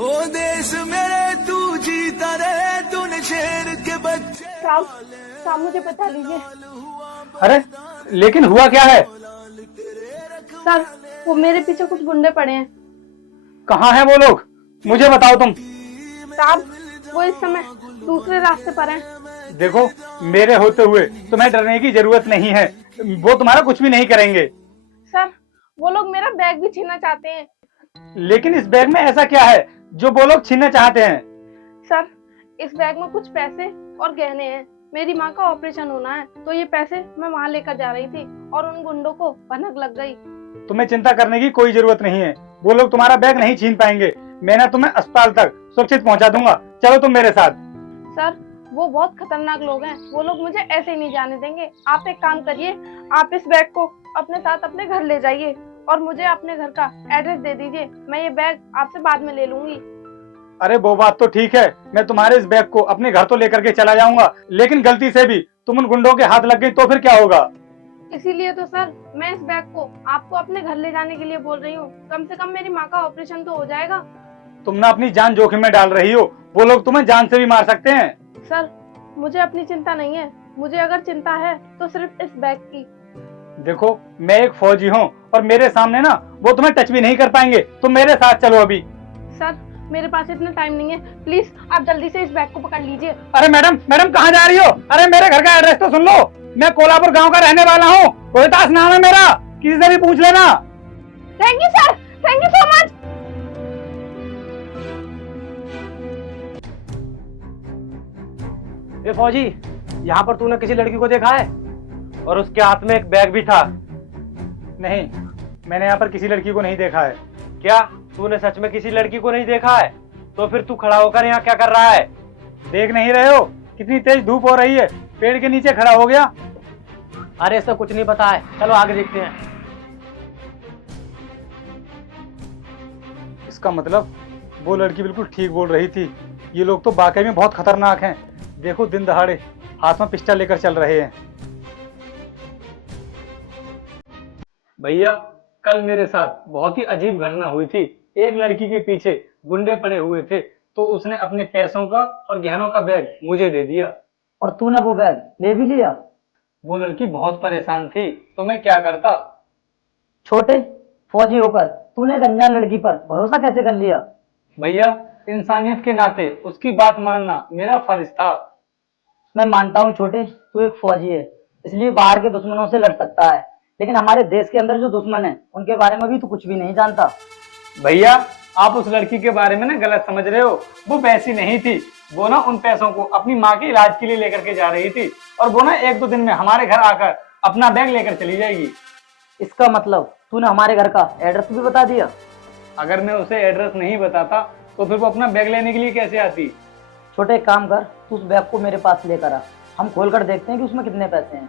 ओ देश मेरे तू जीता रहे, तूने शेर के बच्चे। साहब मुझे बता लीजिए। अरे लेकिन हुआ क्या है? सर वो मेरे पीछे कुछ गुंडे पड़े हैं। कहाँ हैं वो लोग? मुझे बताओ तुम। साहब वो इस समय दूसरे रास्ते पर हैं। देखो मेरे होते हुए तुम्हें डरने की जरूरत नहीं है, वो तुम्हारा कुछ भी नहीं करेंगे। सर वो लोग मेरा बैग भी छीनना चाहते हैं। लेकिन इस बैग में ऐसा क्या है जो वो लोग छीनना चाहते हैं? सर इस बैग में कुछ पैसे और गहने हैं। मेरी माँ का ऑपरेशन होना है, तो ये पैसे मैं वहाँ लेकर जा रही थी और उन गुंडों को भनक लग गई। तुम्हें चिंता करने की कोई जरूरत नहीं है, वो लोग तुम्हारा बैग नहीं छीन पाएंगे। मैं ना तुम्हें अस्पताल तक सुरक्षित पहुंचा दूंगा। चलो तुम मेरे साथ। सर वो बहुत खतरनाक लोग हैं, वो लोग मुझे ऐसे ही नहीं जाने देंगे। आप एक काम करिए, आप इस बैग को अपने साथ अपने घर ले जाइए और मुझे अपने घर का एड्रेस दे दीजिए। मैं ये बैग आपसे बाद में ले लूंगी। अरे वो बात तो ठीक है, मैं तुम्हारे इस बैग को अपने घर तो लेकर के चला जाऊंगा, लेकिन गलती से भी तुम उन गुंडों के हाथ लग गई तो फिर क्या होगा? इसीलिए तो सर मैं इस बैग को आपको अपने घर ले जाने के लिए बोल रही हूँ। कम से कम मेरी माँ का ऑपरेशन तो हो जाएगा। तुम ना अपनी जान जोखिम में डाल रही हो, वो लोग तुम्हें जान से भी मार सकते हैं। सर मुझे अपनी चिंता नहीं है, मुझे अगर चिंता है तो सिर्फ इस बैग की। देखो मैं एक फौजी हूँ और मेरे सामने ना वो तुम्हें टच भी नहीं कर पाएंगे। तुम मेरे साथ चलो अभी। सर मेरे पास इतना टाइम नहीं है, प्लीज आप जल्दी से इस बैग को पकड़ लीजिए। अरे मैडम मैडम कहाँ जा रही हो? अरे मेरे घर का एड्रेस तो सुन लो। मैं कोल्हापुर गांव का रहने वाला हूँ, रोहितास नाम है मेरा, किसी से भी पूछ लेना। Thank you sir, thank you so much. ए फौजी, यहाँ पर तूने किसी लड़की को देखा है? और उसके हाथ में एक बैग भी था। नहीं, मैंने यहाँ पर किसी लड़की को नहीं देखा है। क्या तूने सच में किसी लड़की को नहीं देखा है? तो फिर तू खड़ा होकर यहाँ क्या कर रहा है? देख नहीं रहे हो कितनी तेज धूप हो रही है? पेड़ के नीचे खड़ा हो गया। अरे इसका कुछ नहीं पता है, चलो आगे देखते हैं। इसका मतलब वो लड़की बिल्कुल ठीक बोल रही थी। ये लोग तो वाकई में बहुत खतरनाक हैं। देखो दिन दहाड़े हाथ में पिस्टल लेकर चल रहे हैं। भैया कल मेरे साथ बहुत ही अजीब घटना हुई थी। एक लड़की के पीछे गुंडे पड़े हुए थे, तो उसने अपने पैसों का और गहनों का बैग मुझे दे दिया। और तूने वो बैग ले भी लिया? वो लड़की बहुत परेशान थी, तो मैं क्या करता। छोटे फौजी होकर तूने एक अनजान लड़की पर भरोसा कैसे कर लिया? भैया इंसानियत के नाते उसकी बात मानना मेरा फर्ज था। मैं मानता हूँ छोटे, तू एक फौजी है इसलिए बाहर के दुश्मनों से लड़ सकता है, लेकिन हमारे देश के अंदर जो दुश्मन है उनके बारे में भी तू कुछ भी नहीं जानता। भैया आप उस लड़की के बारे में ना गलत समझ रहे हो। वो वैसी नहीं थी। वो ना उन पैसों को अपनी माँ के इलाज के लिए लेकर के जा रही थी, और वो ना एक दो दिन में हमारे घर आकर अपना बैग लेकर चली जाएगी। इसका मतलब तूने हमारे घर का एड्रेस भी बता दिया? अगर मैं उसे एड्रेस नहीं बताता तो फिर वो अपना बैग लेने के लिए कैसे आती? छोटे एक काम कर, तू उस बैग को मेरे पास लेकर आ, हम खोल कर देखते हैं कि उसमें कितने पैसे हैं।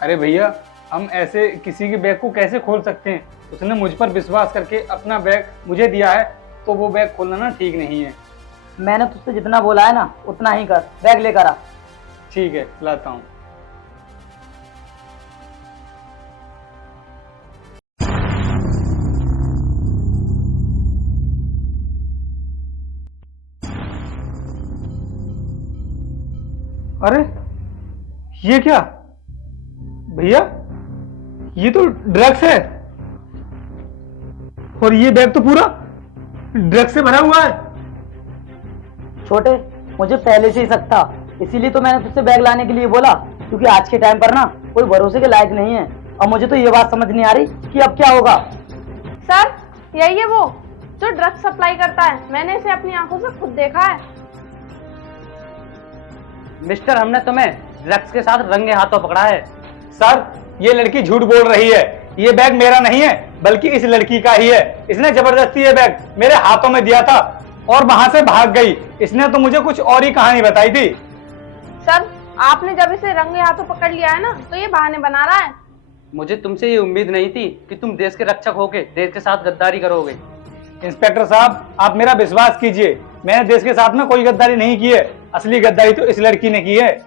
अरे भैया हम ऐसे किसी के बैग को कैसे खोल सकते हैं? उसने मुझ पर विश्वास करके अपना बैग मुझे दिया है, तो वो बैग खोलना ना ठीक नहीं है। मैंने तुझसे जितना बोला है ना उतना ही कर, बैग लेकर आ। ठीक है लाता हूँ। अरे ये क्या भैया, ये तो ड्रग्स है, और ये बैग तो पूरा ड्रग्स से भरा हुआ है। छोटे मुझे पहले से ही शक था, इसीलिए तो मैंने तुझसे बैग लाने के लिए बोला, क्योंकि आज के टाइम पर ना कोई भरोसे के लायक नहीं है। और मुझे तो ये बात समझ नहीं आ रही कि अब क्या होगा। सर यही है वो जो ड्रग्स सप्लाई करता है, मैंने इसे अपनी आंखों से खुद देखा है। मिस्टर, हमने तुम्हें ड्रग्स के साथ रंगे हाथों पकड़ा है। सर ये लड़की झूठ बोल रही है। ये बैग मेरा नहीं है, बल्कि इस लड़की का ही है। इसने जबरदस्ती ये बैग मेरे हाथों में दिया था और वहां से भाग गई। इसने तो मुझे कुछ और ही कहानी बताई थी। सर आपने जब इसे रंगे हाथों पकड़ लिया है ना, तो ये बहाने बना रहा है। मुझे तुमसे ये उम्मीद नहीं थी कि तुम देश के रक्षक होके देश के साथ गद्दारी करोगे। इंस्पेक्टर साहब आप मेरा विश्वास कीजिए, मैंने देश के साथ में कोई गद्दारी नहीं की है। असली गद्दारी तो इस लड़की ने की है।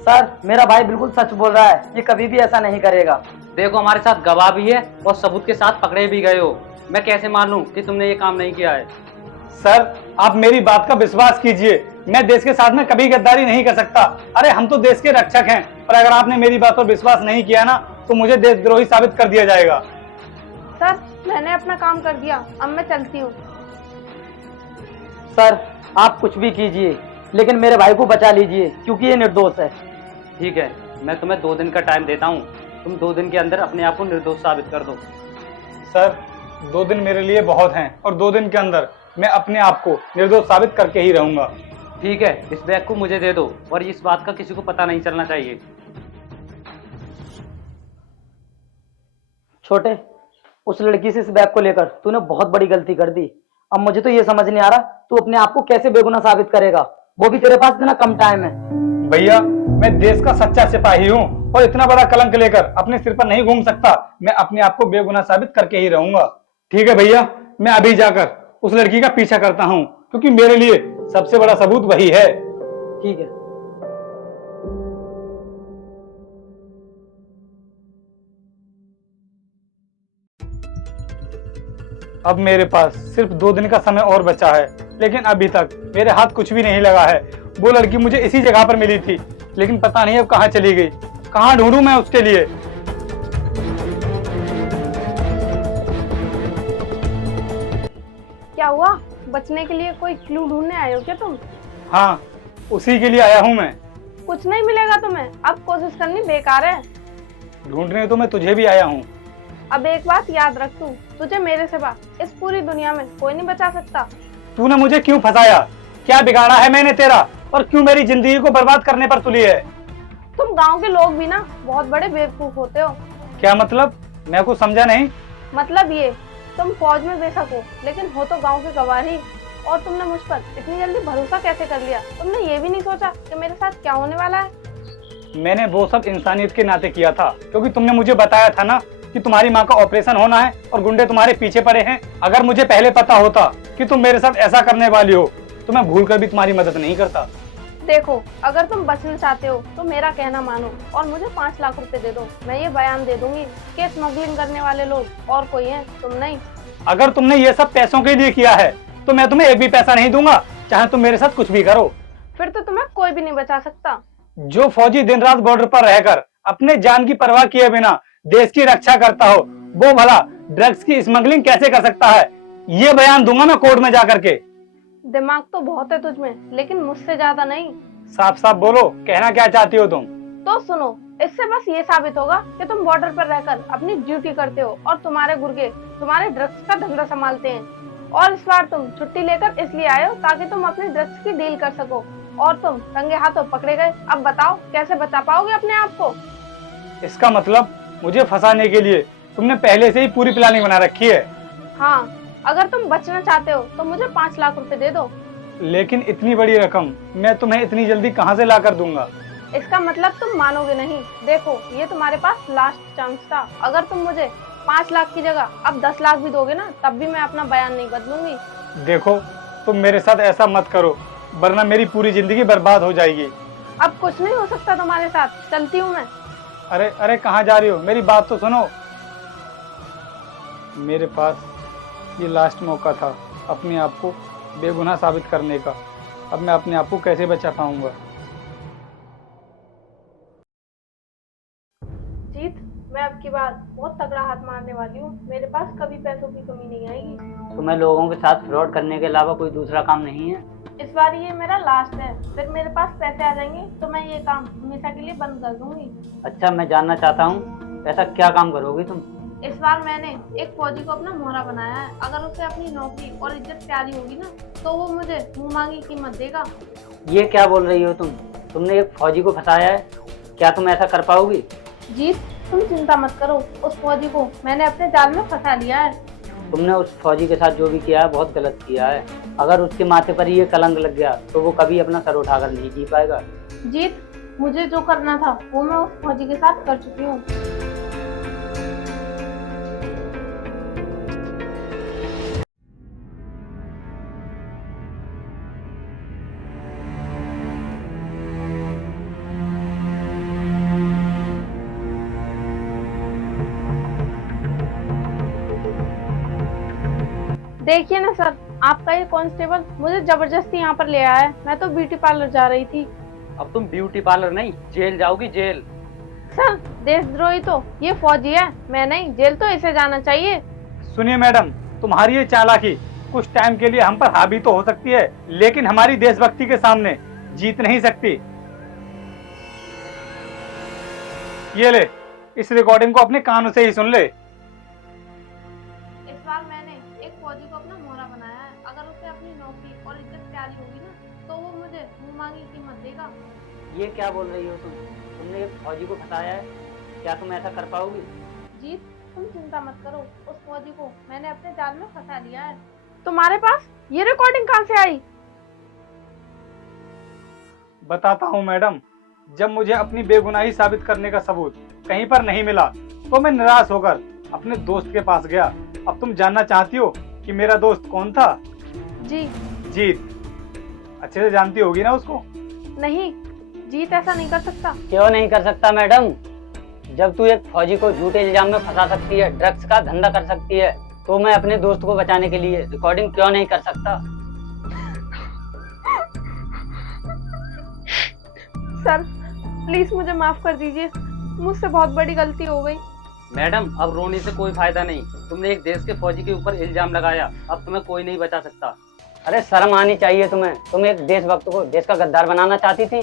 सर मेरा भाई बिल्कुल सच बोल रहा है, ये कभी भी ऐसा नहीं करेगा। देखो हमारे साथ गवाह भी है और सबूत के साथ पकड़े भी गए हो। मैं कैसे मान लूं कि तुमने ये काम नहीं किया है? सर, आप मेरी बात का विश्वास कीजिए, मैं देश के साथ में कभी गद्दारी नहीं कर सकता। अरे हम तो देश के रक्षक हैं, और अगर आपने मेरी बात पर विश्वास नहीं किया ना, तो मुझे देशद्रोही साबित कर दिया जाएगा। सर, मैंने अपना काम कर दिया, अब मैं चलती हूँ। सर, आप कुछ भी कीजिए, लेकिन मेरे भाई को बचा लीजिए, क्योंकि ये निर्दोष है। ठीक है, मैं तुम्हें 2 दिन का टाइम देता हूँ। तुम 2 दिन के अंदर अपने आप को निर्दोष साबित कर दो। सर, 2 दिन मेरे लिए बहुत हैं, और 2 दिन के अंदर मैं अपने आप को निर्दोष साबित करके ही रहूंगा। ठीक है, इस बैग को मुझे दे दो, और इस बात का किसी को पता नहीं चलना चाहिए। छोटे, उस लड़की से इस बैग को लेकर तूने बहुत बड़ी गलती कर दी। अब मुझे तो ये समझ नहीं आ रहा तू अपने आप को कैसे बेगुनाह साबित करेगा, वो भी तेरे पास इतना कम टाइम है। भैया, मैं देश का सच्चा सिपाही हूँ, और इतना बड़ा कलंक लेकर अपने सिर पर नहीं घूम सकता। मैं अपने आप को बेगुनाह साबित करके ही रहूंगा। ठीक है भैया, मैं अभी जाकर उस लड़की का पीछा करता हूँ, क्योंकि मेरे लिए सबसे बड़ा सबूत वही है। ठीक है। अब मेरे पास सिर्फ 2 दिन का समय और बचा है, लेकिन अभी तक मेरे हाथ कुछ भी नहीं लगा है। वो लड़की मुझे इसी जगह पर मिली थी, लेकिन पता नहीं अब कहाँ चली गई। कहाँ ढूंढूं मैं उसके लिए? क्या हुआ? बचने के लिए कोई क्लू ढूंढने आए हो क्या तुम? हाँ, उसी के लिए आया हूँ मैं। कुछ नहीं मिलेगा तुम्हें, अब कोशिश करनी बेकार है। ढूंढने तो मैं तुझे भी आया हूँ। अब एक बात याद रख तू, तुझे मेरे सिवा इस पूरी दुनिया में कोई नहीं बचा सकता। तूने मुझे क्यों फंसाया? क्या बिगाड़ा है मैंने तेरा, और क्यों मेरी जिंदगी को बर्बाद करने पर तुली है? तुम गांव के लोग भी ना बहुत बड़े बेवकूफ होते हो। क्या मतलब? मैं कुछ समझा नहीं। मतलब ये, तुम फौज में बेशक हो, लेकिन हो तो गांव के गवार ही। और तुमने मुझ पर इतनी जल्दी भरोसा कैसे कर लिया? तुमने ये भी नहीं सोचा कि मेरे साथ क्या होने वाला है? मैंने वो सब इंसानियत के नाते किया था, क्योंकि तुमने मुझे बताया था ना कि तुम्हारी माँ का ऑपरेशन होना है और गुंडे तुम्हारे पीछे पड़े हैं। अगर मुझे पहले पता होता कि तुम मेरे साथ ऐसा करने वाली हो, तो मैं भूल कर भी तुम्हारी मदद नहीं करता। देखो, अगर तुम बचना चाहते हो तो मेरा कहना मानो और मुझे 5 लाख रुपए दे दो। मैं ये बयान दे दूंगी कि स्मगलिंग करने वाले लोग और कोई है, तुम नहीं। अगर तुमने ये सब पैसों के लिए किया है, तो मैं तुम्हें एक भी पैसा नहीं दूंगा, चाहे तुम मेरे साथ कुछ भी करो। फिर तो तुम्हें कोई भी नहीं बचा सकता। जो फौजी दिन रात बॉर्डर पर रहकर अपने जान की परवाह किए बिना देश की रक्षा करता हो, वो भला ड्रग्स की स्मगलिंग कैसे कर सकता है? ये बयान दूंगा मैं कोर्ट में जाकर के। दिमाग तो बहुत है तुझमें, लेकिन मुझसे ज्यादा नहीं। साफ साफ बोलो, कहना क्या चाहती हो तुम? तो सुनो, इससे बस ये साबित होगा कि तुम बॉर्डर पर रहकर अपनी ड्यूटी करते हो और तुम्हारे गुर्गे तुम्हारे ड्रग्स का धंधा संभालते हैं। और इस बार तुम छुट्टी लेकर इसलिए आए हो ताकि तुम अपने ड्रग्स की डील कर सको, और तुम रंगे हाथों पकड़े गए। अब बताओ, कैसे बचा पाओगे अपने आप को? इसका मतलब मुझे फंसाने के लिए तुमने पहले से ही पूरी प्लानिंग बना रखी है। हाँ, अगर तुम बचना चाहते हो तो मुझे 5 लाख रुपए दे दो। लेकिन इतनी बड़ी रकम मैं तुम्हें इतनी जल्दी कहाँ से ला कर दूंगा? इसका मतलब तुम मानोगे नहीं। देखो, ये तुम्हारे पास लास्ट चांस था। अगर तुम मुझे 5 लाख की जगह अब 10 लाख भी दोगे ना, तब भी मैं अपना बयान नहीं बदलूंगी। देखो, तुम मेरे साथ ऐसा मत करो, वरना मेरी पूरी जिंदगी बर्बाद हो जाएगी। अब कुछ नहीं हो सकता तुम्हारे साथ, चलती हूँ मैं। अरे अरे, कहाँ जा रही हो? मेरी बात तो सुनो। मेरे पास ये लास्ट मौका था अपने आप को बेगुनाह साबित करने का। अब मैं अपने आप को कैसे बचा पाऊंगा? जीत, मैं अब की बार बहुत तगड़ा हाथ मारने वाली हूँ। मेरे पास कभी पैसों की कमी नहीं आएगी। तुम्हें लोगों के साथ फ्रॉड करने के अलावा कोई दूसरा काम नहीं है? इस बार ये मेरा लास्ट है, फिर मेरे पास पैसे आ जाएंगे तो मैं ये काम हमेशा के लिए बंद कर दूंगी। अच्छा, मैं जानना चाहता हूँ ऐसा क्या काम करोगी तुम? इस बार मैंने एक फौजी को अपना मोहरा बनाया है। अगर उसे अपनी नौकरी और इज्जत प्यारी होगी ना, तो वो मुझे मुंह मांगी कीमत देगा। ये क्या बोल रही हो तुम? तुमने एक फौजी को फंसाया है, क्या तुम ऐसा कर पाओगी? जीत, तुम चिंता मत करो, उस फौजी को मैंने अपने जाल में फंसा लिया है। तुमने उस फौजी के साथ जो भी किया है बहुत गलत किया है। अगर उसके माथे पर ये कलंक लग गया तो वो कभी अपना सर उठाकर नहीं जी पाएगा। जीत, मुझे जो करना था वो मैं उस फौजी के साथ कर चुकी हूँ। देखिए ना सर, आपका ये कांस्टेबल मुझे जबरदस्ती यहाँ पर ले आया है। मैं तो ब्यूटी पार्लर जा रही थी। अब तुम ब्यूटी पार्लर नहीं, जेल जाओगी, जेल। सर, देशद्रोही तो ये फौजी है, मैं नहीं। जेल तो इसे जाना चाहिए। सुनिए मैडम, तुम्हारी ये चालाकी कुछ टाइम के लिए हम पर हावी तो हो सकती है, लेकिन हमारी देशभक्ति के सामने जीत नहीं सकती। ये ले, इस रिकॉर्डिंग को अपने कानों से ही सुन ले। इस बार मैंने एक फौजी को अपना मोहरा बनाया है। अगर उसे अपनी नौकरी और इज्जत प्यारी होगी ना, तो वो मुझे मुंह मांगी कीमत देगा। ये क्या बोल रही हो तुम? तुमने एक फौजी को फंसाया है, क्या तुम ऐसा कर पाओगी? जीत, तुम चिंता मत करो, उस फौजी को मैंने अपने जाल में फंसा लिया है। तुम्हारे पास ये रिकॉर्डिंग कहाँ से आई? बताता हूँ मैडम, जब मुझे अपनी बेगुनाही साबित करने का सबूत कहीं पर नहीं मिला तो मैं निराश होकर अपने दोस्त के पास गया। अब तुम जानना चाहती हो कि मेरा दोस्त कौन था? जी। जीत। अच्छे से जानती होगी ना उसको? नहीं, जीत ऐसा नहीं कर सकता। क्यों नहीं कर सकता मैडम? जब तू एक फौजी को झूठे इल्जाम में फंसा सकती है, ड्रग्स का धंधा कर सकती है, तो मैं अपने दोस्त को बचाने के लिए रिकॉर्डिंग क्यों नहीं कर सकता? सर, प्लीज मुझे माफ कर दीजिए, मुझसे बहुत बड़ी गलती हो गई। मैडम, अब रोने से कोई फायदा नहीं। तुमने एक देश के फौजी के ऊपर इल्जाम लगाया, अब तुम्हें कोई नहीं बचा सकता। अरे शर्म आनी चाहिए तुम्हें। तुम एक देशभक्त को देश का गद्दार बनाना चाहती थी।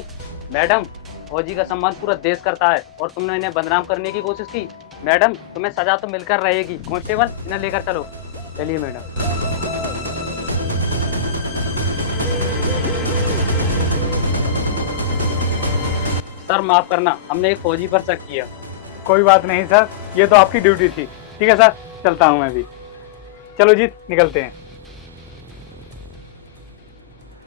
मैडम, फौजी का सम्मान पूरा देश करता है और तुमने इन्हें बदनाम करने की कोशिश की। मैडम, तुम्हें सजा तो मिलकर रहेगी। कांस्टेबल, इन्हें लेकर चलो। चलिए मैडम। सर माफ करना, हमने एक फौजी पर शक किया। कोई बात नहीं सर, ये तो आपकी ड्यूटी थी। ठीक है सर, चलता हूँ मैं भी। चलो जीत, निकलते हैं।